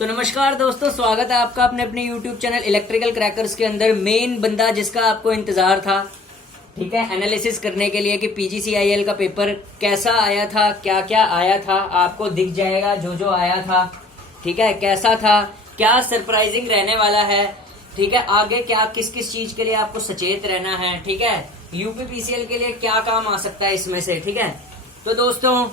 तो नमस्कार दोस्तों, स्वागत है आपका अपने अपने YouTube चैनल इलेक्ट्रिकल क्रैकर्स के अंदर। मेन बंदा जिसका आपको इंतजार था, ठीक है, एनालिसिस करने के लिए कि PGCIL का पेपर कैसा आया था, क्या क्या आया था, आपको दिख जाएगा जो जो आया था, ठीक है, कैसा था, क्या सरप्राइजिंग रहने वाला है, ठीक है, आगे क्या किस किस चीज के लिए आपको सचेत रहना है, ठीक है, UPPCL के लिए क्या काम आ सकता है इसमें से, ठीक है। तो दोस्तों,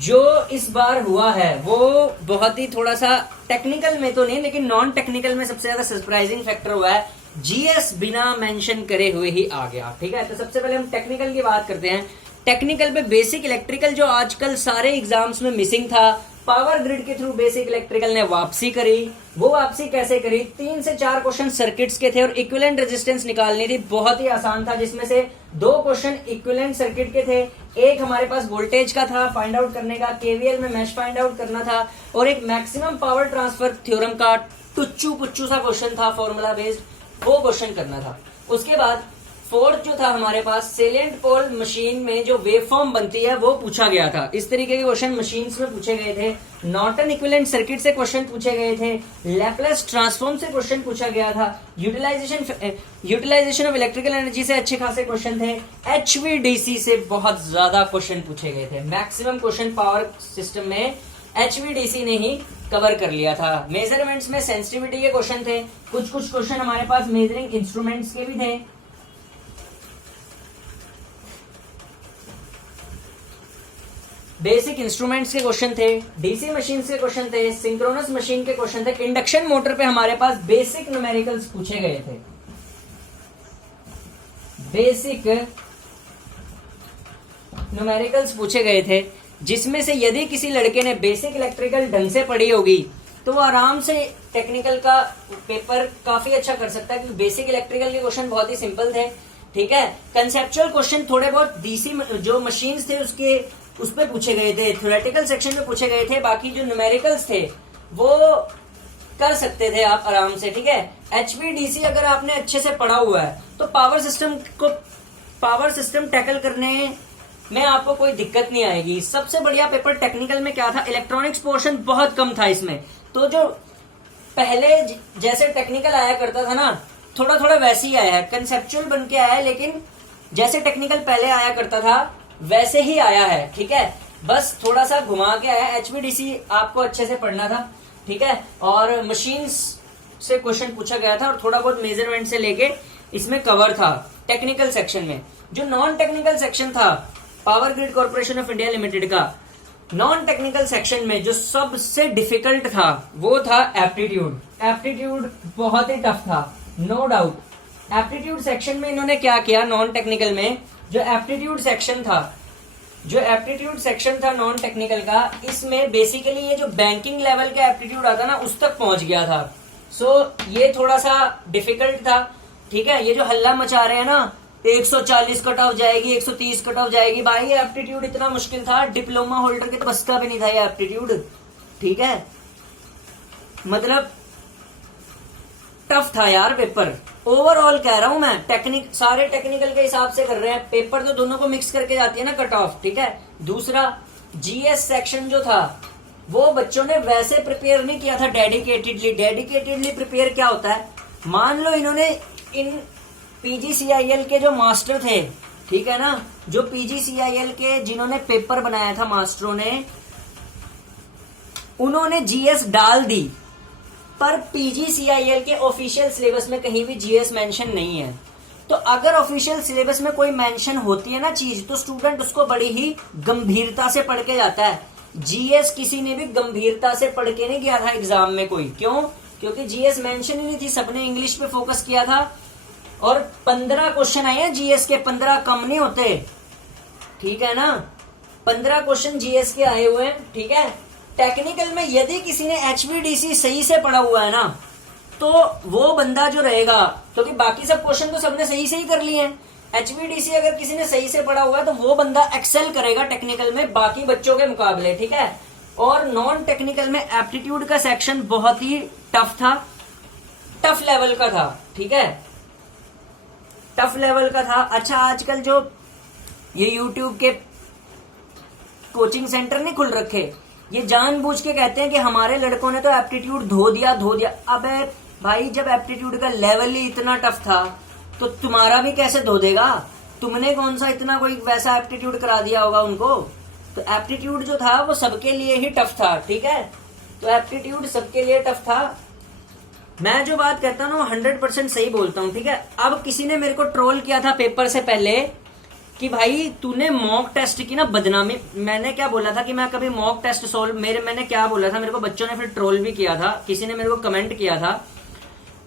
जो इस बार हुआ है वो बहुत ही थोड़ा सा टेक्निकल में तो नहीं, लेकिन नॉन टेक्निकल में सबसे ज्यादा सरप्राइजिंग फैक्टर हुआ है। GS बिना मेंशन करे हुए ही आ गया, ठीक है। तो सबसे पहले हम टेक्निकल की बात करते हैं। टेक्निकल पे बेसिक इलेक्ट्रिकल जो आजकल सारे एग्जाम्स में मिसिंग था, पावर ग्रिड के थ्रू बेसिक इलेक्ट्रिकल ने वापसी करी। वो वापसी कैसे करी? 3 से 4 क्वेश्चन सर्किट्स के थे और इक्विवेलेंट रेजिस्टेंस निकालनी थी। बहुत ही आसान था, जिसमें से 2 क्वेश्चन इक्विवेलेंट सर्किट के थे, एक हमारे पास वोल्टेज का था फाइंड आउट करने का, KVL में मैश फाइंड आउट करना था, और एक मैक्सिमम पावर ट्रांसफर थ्योरम का टुच्चू पुच्चू सा क्वेश्चन था फॉर्मूला बेस्ड, वो क्वेश्चन करना था। उसके बाद फोर्थ जो था हमारे पास, सेलेंट पोल मशीन में जो वेवफॉर्म बनती है वो पूछा गया था। इस तरीके के क्वेश्चन मशीन्स में पूछे गए थे। नॉर्टन इक्विवेलेंट सर्किट से क्वेश्चन पूछे गए थे। लैपलेस ट्रांसफॉर्म से क्वेश्चन पूछा गया था। यूटिलाइजेशन ऑफ इलेक्ट्रिकल एनर्जी से अच्छे खासे क्वेश्चन थे। HVDC से बहुत ज्यादा क्वेश्चन पूछे गए थे। मैक्सिमम क्वेश्चन पावर सिस्टम में HVDC ने ही कवर कर लिया था। मेजरमेंट्स में सेंसिटिविटी के क्वेश्चन थे। कुछ क्वेश्चन हमारे पास मेजरिंग इंस्ट्रूमेंट्स के भी थे। बेसिक इंस्ट्रूमेंट्स के क्वेश्चन थे, DC मशीन के क्वेश्चन थे, सिंक्रोनस मशीन के क्वेश्चन थे। इंडक्शन मोटर पे हमारे पास बेसिक न्यूमेरिकल्स पूछे गए थे। बेसिक न्यूमेरिकल्स पूछे गए थे, जिसमें से यदि किसी लड़के ने बेसिक इलेक्ट्रिकल ढंग से पढ़ी होगी तो वो आराम से टेक्निकल का पेपर काफी अच्छा कर सकता है, क्योंकि बेसिक इलेक्ट्रिकल के क्वेश्चन बहुत ही सिंपल थे, ठीक है। कंसेप्चुअल क्वेश्चन थोड़े बहुत DC जो मशीन्स थे उस पे पूछे गए थे, थ्योरेटिकल सेक्शन में पूछे गए थे। बाकी जो न्यूमेरिकल्स थे वो कर सकते थे आप आराम से, ठीक है। HVDC अगर आपने अच्छे से पढ़ा हुआ है तो पावर सिस्टम टैकल करने में आपको कोई दिक्कत नहीं आएगी। सबसे बढ़िया पेपर टेक्निकल में क्या था? इलेक्ट्रॉनिक्स पोर्शन बहुत कम था इसमें। तो जो पहले जैसे टेक्निकल आया करता था ना, थोड़ा थोड़ा वैसे ही आया है, कंसेप्चुअल बन के आया है, लेकिन जैसे टेक्निकल पहले आया करता था वैसे ही आया है, ठीक है। बस थोड़ा सा घुमा के आया। HVDC आपको अच्छे से पढ़ना था, ठीक है। और मशीन्स से क्वेश्चन पूछा गया था और थोड़ा बहुत मेजरमेंट से लेके इसमें कवर था टेक्निकल सेक्शन में। जो नॉन टेक्निकल सेक्शन था power grid corporation of India limited का, नॉन टेक्निकल सेक्शन में जो सबसे डिफिकल्ट था वो था एप्टीट्यूड। एप्टीट्यूड बहुत ही टफ था, नो डाउट। एप्टीट्यूड सेक्शन में इन्होंने क्या किया? नॉन टेक्निकल में जो एप्टीट्यूड सेक्शन था नॉन टेक्निकल का, इसमें बेसिकली ये जो बैंकिंग लेवल का एप्टीट्यूड आता ना, उस तक पहुंच गया था। सो ये थोड़ा सा डिफिकल्ट था, ठीक है। ये जो हल्ला मचा रहे हैं ना, 140 कट ऑफ जाएगी, 130 कट ऑफ जाएगी, भाई ये एप्टीट्यूड इतना मुश्किल था, डिप्लोमा होल्डर के तो बस का भी नहीं था ये एप्टीट्यूड, ठीक है। मतलब टफ था यार पेपर, ओवरऑल कह रहा हूं मैं। सारे टेक्निकल के हिसाब से कर रहे हैं पेपर, तो दोनों को मिक्स करके जाती है ना कट ऑफ, ठीक है। दूसरा, GS सेक्शन जो था वो बच्चों ने वैसे प्रिपेयर नहीं किया था डेडिकेटेडली प्रिपेयर क्या होता है? मान लो इन्होंने इन PGCIL के जो मास्टर थे, ठीक है ना, जो PGCIL के जिन्होंने पेपर बनाया था मास्टरों ने, उन्होंने GS डाल दी, पर PGCIL के ऑफिशियल सिलेबस में कहीं भी GS मेंशन नहीं है। तो अगर ऑफिशियल सिलेबस में कोई मेंशन होती है ना चीज, तो स्टूडेंट उसको बड़ी ही गंभीरता से पढ़ के जाता है। GS किसी ने भी गंभीरता से पढ़ के नहीं गया था एग्जाम में कोई। क्यों? क्योंकि GS मेंशन ही नहीं थी, सबने इंग्लिश पे फोकस किया था। और 15 क्वेश्चन आए हैं GS के, 15 कम नहीं होते, ठीक है ना। 15 क्वेश्चन GS के आए हुए हैं, ठीक है। टेक्निकल में यदि किसी ने HVDC सही से पढ़ा हुआ है ना, तो वो बंदा जो रहेगा, क्योंकि बाकी सब क्वेश्चन तो सबने सही से ही कर लिए हैं, HVDC अगर किसी ने सही से पढ़ा हुआ है तो वो बंदा एक्सेल करेगा टेक्निकल में बाकी बच्चों के मुकाबले, ठीक है। और नॉन टेक्निकल में एप्टीट्यूड का सेक्शन बहुत ही टफ था, टफ लेवल का था, ठीक है, टफ लेवल का था। अच्छा, आजकल जो ये YouTube के कोचिंग सेंटर नहीं खुल रखे, ये जानबूझ के कहते हैं कि हमारे लड़कों ने तो एप्टीट्यूड धो दिया। अबे भाई, जब एप्टीट्यूड का लेवल ही इतना टफ था तो तुम्हारा भी कैसे धो देगा? तुमने कौन सा इतना कोई वैसा एप्टीट्यूड करा दिया होगा उनको? तो एप्टीट्यूड जो था वो सबके लिए ही टफ था, ठीक है। तो एप्टीट्यूड सबके लिए टफ था। मैं जो बात कहता हूँ ना 100% सही बोलता हूँ, ठीक है। अब किसी ने मेरे को ट्रोल किया था पेपर से पहले कि भाई तूने मॉक टेस्ट की ना बदनामी। मैंने क्या बोला था कि मैं कभी मॉक टेस्ट सोल्व, मैंने क्या बोला था, मेरे को बच्चों ने फिर ट्रोल भी किया था। किसी ने मेरे को कमेंट किया था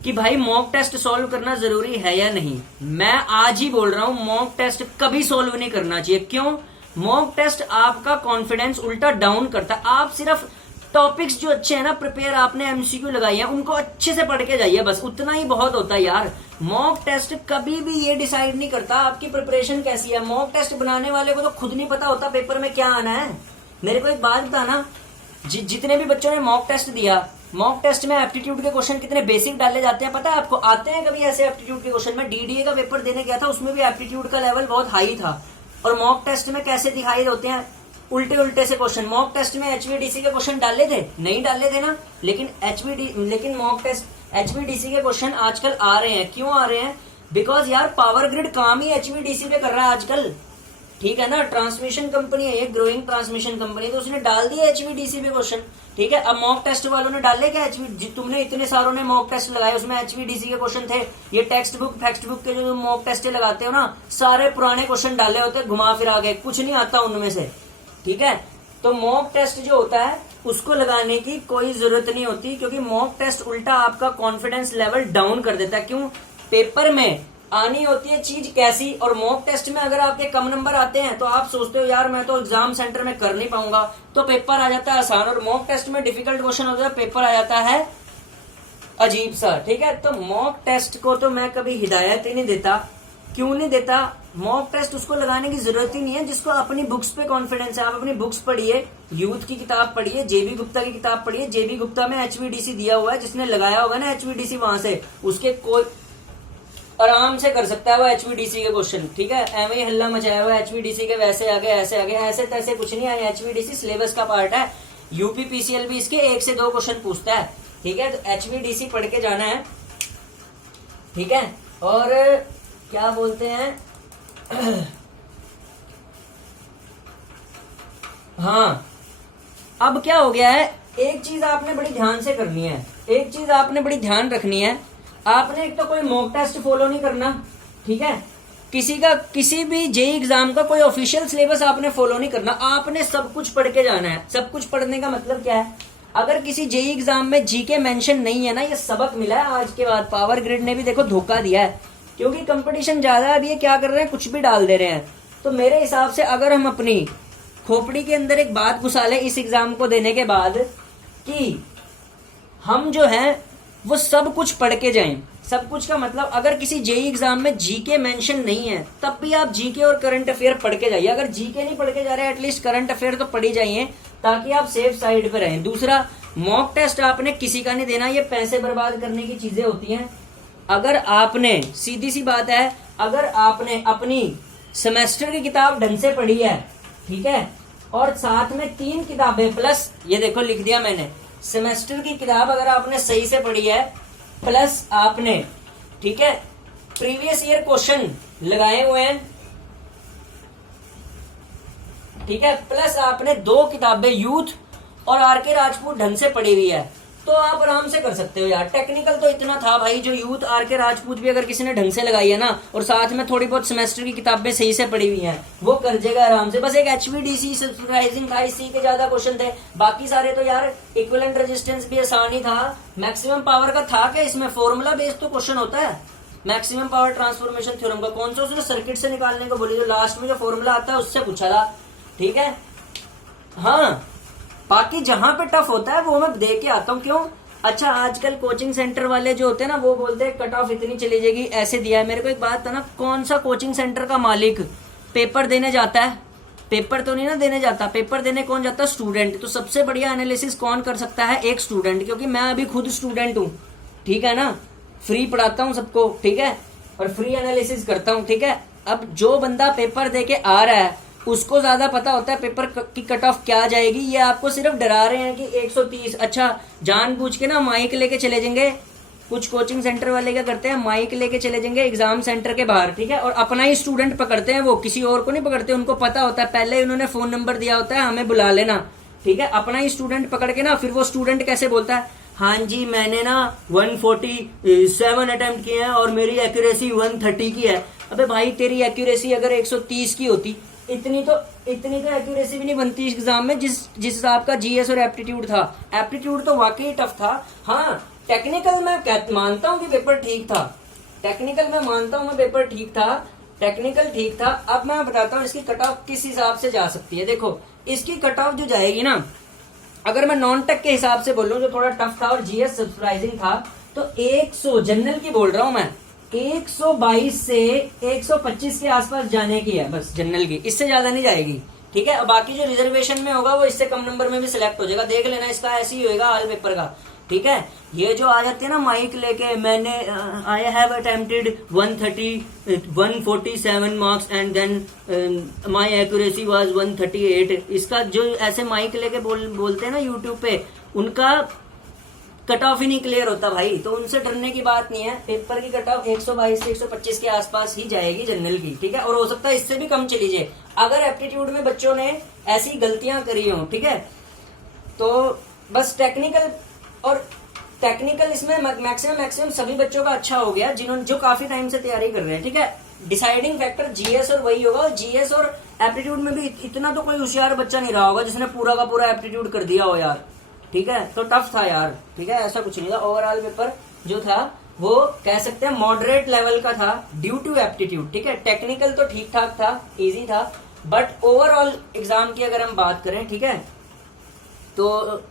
कि भाई मॉक टेस्ट सॉल्व करना जरूरी है या नहीं। मैं आज ही बोल रहा हूं, मॉक टेस्ट कभी सॉल्व नहीं करना चाहिए। क्यों? मॉक टेस्ट आपका कॉन्फिडेंस उल्टा डाउन करता है। आप सिर्फ टॉपिक्स जो अच्छे हैं ना, प्रिपेयर आपने एमसीक्यू लगाई है, उनको अच्छे से पढ़ के जाइए, बस उतना ही बहुत होता है यार। मॉक टेस्ट कभी भी ये डिसाइड नहीं करता आपकी प्रिपरेशन कैसी है। मॉक टेस्ट बनाने वाले को तो खुद नहीं पता होता पेपर में क्या आना है। मेरे को एक बात बताना, जितने भी बच्चों ने मॉक टेस्ट दिया, मॉक टेस्ट में एप्टीट्यूड के क्वेश्चन कितने बेसिक डाले जाते हैं पता है आपको? आते हैं कभी ऐसे एप्टीट्यूड के क्वेश्चन? में डीडीए का पेपर देने गया था, उसमें भी एप्टीट्यूड का लेवल बहुत हाई था। और मॉक टेस्ट में कैसे दिखाई होते हैं? उल्टे उल्टे से क्वेश्चन। मॉक टेस्ट में एचवीडीसी के क्वेश्चन डाले थे? नहीं डाले थे ना। लेकिन मॉक टेस्ट एचवीडीसी के क्वेश्चन आजकल आ रहे हैं। क्यों आ रहे हैं? बिकॉज यार पावर ग्रिड काम ही एचवीडीसी पे कर रहा है आजकल, ठीक है ना। ट्रांसमिशन कंपनी है ये, ग्रोइंग ट्रांसमिशन कंपनी, तो उसने डाल दिया एचवीडीसी पे क्वेश्चन, ठीक है। अब मॉक टेस्ट वालों ने डाले क्या तुमने इतने सारों ने मॉक टेस्ट लगाए, उसमें एचवीडीसी के क्वेश्चन थे। ये टेक्स्ट बुक के जो मॉक टेस्ट लगाते हो ना, सारे पुराने क्वेश्चन डाले होते, घुमा फिरा के, कुछ नहीं आता उनमें से, ठीक है। तो मॉक टेस्ट जो होता है उसको लगाने की कोई जरूरत नहीं होती, क्योंकि मॉक टेस्ट उल्टा आपका कॉन्फिडेंस लेवल डाउन कर देता है। क्यों? पेपर में आनी होती है चीज कैसी, और मॉक टेस्ट में अगर आपके कम नंबर आते हैं तो आप सोचते हो यार मैं तो एग्जाम सेंटर में कर नहीं पाऊंगा, तो पेपर आ जाता है आसान। और मॉक टेस्ट में डिफिकल्ट क्वेश्चन होता है, पेपर आ जाता है अजीब सा, ठीक है। तो मॉक टेस्ट को तो मैं कभी हिदायत ही नहीं देता। क्यों नहीं देता? मॉक टेस्ट उसको लगाने की जरूरत ही नहीं है जिसको अपनी बुक्स पे कॉन्फिडेंस है। आप अपनी बुक्स पढ़िए, यूथ की किताब पढ़िए, जेबी गुप्ता की किताब पढ़िए। जेबी गुप्ता में एचवीडीसी दिया हुआ है, जिसने लगाया होगा ना एचवीडीसी, वहां से उसके कोई आराम से कर सकता है वो एचवीडीसी के क्वेश्चन, ठीक है। एवं ही हल्ला मचाया हुआ एचवीडीसी के, वैसे आगे ऐसे आगे, ऐसे तैसे कुछ नहीं है। एचवीडीसी सिलेबस का पार्ट है। यूपी पीसीएल भी इसके 1 से 2 क्वेश्चन पूछता है, ठीक है। तो एचवीडीसी पढ़ के जाना है, ठीक है। और क्या बोलते हैं हाँ, अब क्या हो गया है, एक चीज आपने बड़ी ध्यान से करनी है, एक चीज आपने बड़ी ध्यान रखनी है। आपने एक तो कोई मॉक टेस्ट फॉलो नहीं करना, ठीक है। किसी भी जेई एग्जाम का कोई ऑफिशियल सिलेबस आपने फॉलो नहीं करना। आपने सब कुछ पढ़ के जाना है। सब कुछ पढ़ने का मतलब क्या है? अगर किसी जेई एग्जाम में जीके मेंशन नहीं है ना, ये सबक मिला है आज के बाद। पावर ग्रिड ने भी देखो धोखा दिया है, क्योंकि कंपटीशन ज्यादा है। अभी ये क्या कर रहे हैं, कुछ भी डाल दे रहे हैं। तो मेरे हिसाब से अगर हम अपनी खोपड़ी के अंदर एक बात घुसा ले इस एग्जाम को देने के बाद, कि हम जो है वो सब कुछ पढ़ के जाएं। सब कुछ का मतलब, अगर किसी जेई एग्जाम में जीके मेंशन नहीं है तब भी आप जीके और करंट अफेयर पढ़ के जाइए। अगर जीके नहीं पढ़ के जा रहे हैं, एटलीस्ट करंट अफेयर तो पढ़ ही जाइए, ताकि आप सेफ साइड पे रहें। दूसरा, मॉक टेस्ट आपने किसी का नहीं देना, ये पैसे बर्बाद करने की चीजें होती हैं। अगर आपने, सीधी सी बात है, अगर आपने अपनी सेमेस्टर की किताब ढंग से पढ़ी है, ठीक है, और साथ में 3 किताबें प्लस, ये देखो लिख दिया मैंने, सेमेस्टर की किताब अगर आपने सही से पढ़ी है, प्लस आपने, ठीक है, प्रीवियस ईयर क्वेश्चन लगाए हुए हैं, ठीक है, प्लस आपने 2 किताबें यूथ और आरके राजपूत ढंग से पढ़ी हुई है, तो आप आराम से कर सकते हो यार। टेक्निकल तो इतना था भाई, जो यूथ आरके राजपूत भी अगर किसी ने ढंग से लगाई है ना, और साथ में थोड़ी बहुत सेमेस्टर की किताबें सही से पढ़ी हुई हैं, वो कर जाएगा आराम से। बस एक एचवीडीसी सरप्राइजिंग था, इसी के ज्यादा क्वेश्चन थे, बाकी सारे तो यार इक्विवेलेंट रेजिस्टेंस भी आसान ही था। मैक्सिमम पावर का था क्या इसमें? फॉर्मूला बेस्ड तो क्वेश्चन होता है। मैक्सिमम पावर ट्रांसफॉर्मेशन थ्योरम का कौन सा उसने सर्किट से निकालने को बोली, जो लास्ट में जो फॉर्मूला आता है उससे पूछा था, ठीक है। हाँ, बाकी जहां पे टफ होता है वो मैं दे के आता हूँ। क्यों? अच्छा, आजकल कोचिंग सेंटर वाले जो होते हैं ना, वो बोलते हैं कट ऑफ इतनी चली जाएगी, ऐसे दिया है। मेरे को एक बात था ना, कौन सा कोचिंग सेंटर का मालिक पेपर देने जाता है? पेपर तो नहीं ना देने जाता, पेपर देने कौन जाता है? स्टूडेंट। तो सबसे बढ़िया एनालिसिस कौन कर सकता है? एक स्टूडेंट, क्योंकि मैं अभी खुद स्टूडेंट हूँ, ठीक है ना। फ्री पढ़ाता हूँ सबको, ठीक है, और फ्री एनालिसिस करता हूँ, ठीक है। अब जो बंदा पेपर दे के आ रहा है उसको ज्यादा पता होता है पेपर की कट ऑफ क्या जाएगी। ये आपको सिर्फ डरा रहे हैं कि 130। अच्छा, जानबूझ के ना माइक लेके चले जाएंगे, कुछ कोचिंग सेंटर वाले क्या करते हैं, माइक लेके चले जाएंगे एग्जाम सेंटर के बाहर, ठीक है, और अपना ही स्टूडेंट पकड़ते हैं, वो किसी और को नहीं पकड़ते। उनको पता होता है, पहले ही उन्होंने फोन नंबर दिया होता है, हमें बुला लेना, ठीक है। अपना ही स्टूडेंट पकड़ के ना फिर वो स्टूडेंट कैसे बोलता है, हाँ जी मैंने ना 147 अटेम्प्ट किए हैं और मेरी एक्यूरेसी 130 की है। अबे भाई तेरी एक्यूरेसी अगर 130 की होती, इतनी तो एक्यूरेसी भी नहीं बनती इस एग्जाम में जिस हिसाब का जीएस और एप्टीट्यूड था। एप्टीट्यूड तो वाकई टफ था। हाँ, टेक्निकल मैं मानता हूँ कि पेपर ठीक था, टेक्निकल ठीक था। अब मैं बताता हूँ इसकी कट ऑफ किस हिसाब से जा सकती है। देखो, इसकी कट ऑफ जो जाएगी ना, अगर मैं नॉन टेक के हिसाब से बोलूं जो थोड़ा टफ था और जीएस सरप्राइजिंग था, तो 100 जनरल की बोल रहा हूं मैं, 122 से 125 के आसपास जाने की है बस जनरल की, इससे ज्यादा नहीं जाएगी, ठीक है। बाकी जो रिजर्वेशन में होगा वो इससे कम नंबर में भी सिलेक्ट हो जाएगा, देख लेना, इसका ऐसे ही होगा हाल पेपर का, ठीक है। ये जो आ जाती है ना माइक लेके, मैंने I have attempted 147 marks and then my accuracy was 138, इसका जो ऐसे माइक लेके बोलते हैं ना यूट्यूब पे, उनका कट ऑफ ही नहीं क्लियर होता भाई, तो उनसे डरने की बात नहीं है। पेपर की कट ऑफ 122 से 125 के आसपास ही जाएगी जनरल की, ठीक है, और हो सकता है इससे भी कम चली जाए अगर एप्टीट्यूड में बच्चों ने ऐसी गलतियां करी हो, ठीक है। तो बस टेक्निकल इसमें मैक्सिमम सभी बच्चों का अच्छा हो गया जो काफी टाइम से तैयारी कर रहे हैं, ठीक है। डिसाइडिंग फैक्टर जीएस और वही होगा, जीएस और एप्टीट्यूड में भी इतना तो कोई होशियार बच्चा नहीं रहा होगा जिसने पूरा का पूरा एप्टीट्यूड कर दिया हो यार, ठीक है। तो टफ था यार, ठीक है, ऐसा कुछ नहीं था। ओवरऑल पेपर जो था वो कह सकते हैं मॉडरेट लेवल का था ड्यू टू एप्टीट्यूड, ठीक है। टेक्निकल तो ठीक ठाक था, इजी था, बट ओवरऑल एग्जाम की अगर हम बात करें, ठीक है, तो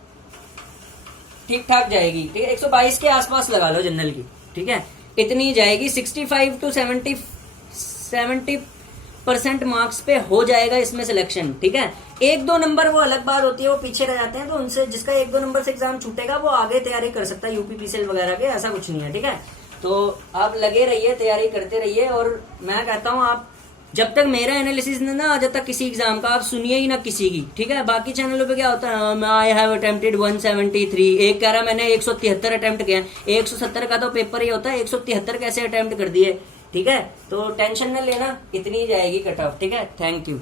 ठीक ठाक जाएगी, ठीक है। 122 के आसपास लगा लो जनरल की, ठीक है, इतनी जाएगी। 65 to 70% मार्क्स पे हो जाएगा इसमें सिलेक्शन, ठीक है। 1-2 नंबर वो अलग बात होती है, वो पीछे रह जाते हैं, तो उनसे जिसका 1-2 नंबर से एग्जाम छूटेगा वो आगे तैयारी कर सकता है यूपीपीसीएल वगैरह के, ऐसा कुछ नहीं है, ठीक है। तो आप लगे रहिए, तैयारी करते रहिए, और मैं कहता हूँ आप जब तक मेरा एनालिसिस ना आ जाता किसी एग्जाम का, आप सुनिए ही ना किसी की, ठीक है। बाकी चैनलों पे क्या होता है, मैं आई हैव अटेम्प्टेड 173, एक कह रहा मैंने 173 अटेम्प्ट किया, 170 का तो पेपर ही होता है, 173 कैसे अटेम्प्ट कर दिए, ठीक है। तो टेंशन न लेना, इतनी ही जाएगी कट ऑफ, ठीक है। Thank you.